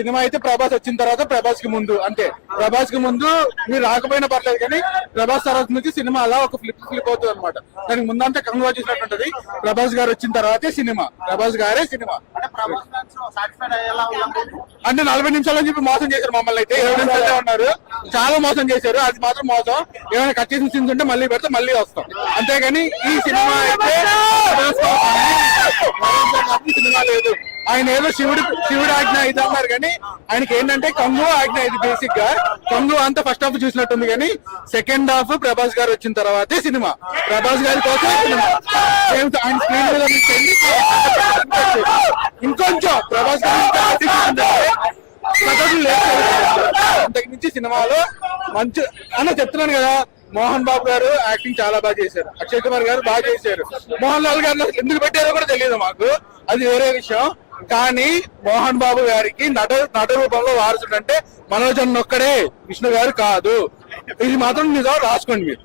Cinema అయితే ప్రభాస్ వచ్చిన తర్వాత ప్రభాస్ కి ముందు అంతే. ప్రభాస్ కి ముందు మీరు రాకపోయినా పర్లేదు, కానీ ప్రభాస్ తర్వాత నుంచి సినిమా అలా ఒక ఫ్లిప్ అవుతుంది అనమాట. దానికి ముందంతా కంగువా చేసినట్టు ఉంటది. ప్రభాస్ గారు వచ్చిన తర్వాతే సినిమా, ప్రభాస్ గారే సినిమా. అంటే 40 నిమిషాలని చెప్పి మోసం చేశారు మమ్మల్ని. అయితే 20 నిమిషాలే ఉన్నారు, చాలా మోసం చేశారు. అది మాత్రం మోసం. ఏమైనా కట్ చేసిన సీన్స్ ఉంటే మళ్ళీ పెడితే మళ్ళీ వస్తాం, అంతేగాని ఈ సినిమా అయితే సినిమా లేదు. ఆయన ఏదో శివుడు ఆజ్ఞ ఇది అన్నారు, కానీ ఆయనకి ఏంటంటే కంగు ఆజ్ఞ. ఇది బేసిక్ గా కంగు అంతా ఫస్ట్ హాఫ్ చూసినట్టుంది, కానీ సెకండ్ హాఫ్ ప్రభాస్ గారు వచ్చిన తర్వాతే సినిమా. ప్రభాస్ గారి కోసం సినిమా. ఆయన స్క్రీన్ మీద ఇంకొంచెం ప్రభాస్ గారి అంతకు మించి సినిమాలో మంచి అన్న చెప్తున్నాను కదా. మోహన్ బాబు గారు యాక్టింగ్ చాలా బాగా చేశారు, అక్షయ్ కుమార్ గారు బాగా చేశారు. మోహన్ లాల్ గారు ఎందుకు పెట్టారో కూడా తెలియదు మాకు, అది వేరే విషయం. కానీ మోహన్ బాబు గారికి నట రూపంలో వారసుడు అంటే మనోజ్ అన్న ఒక్కడే, విష్ణు గారు కాదు. ఇది మాత్రం నిజం, రాసుకోండి మీరు.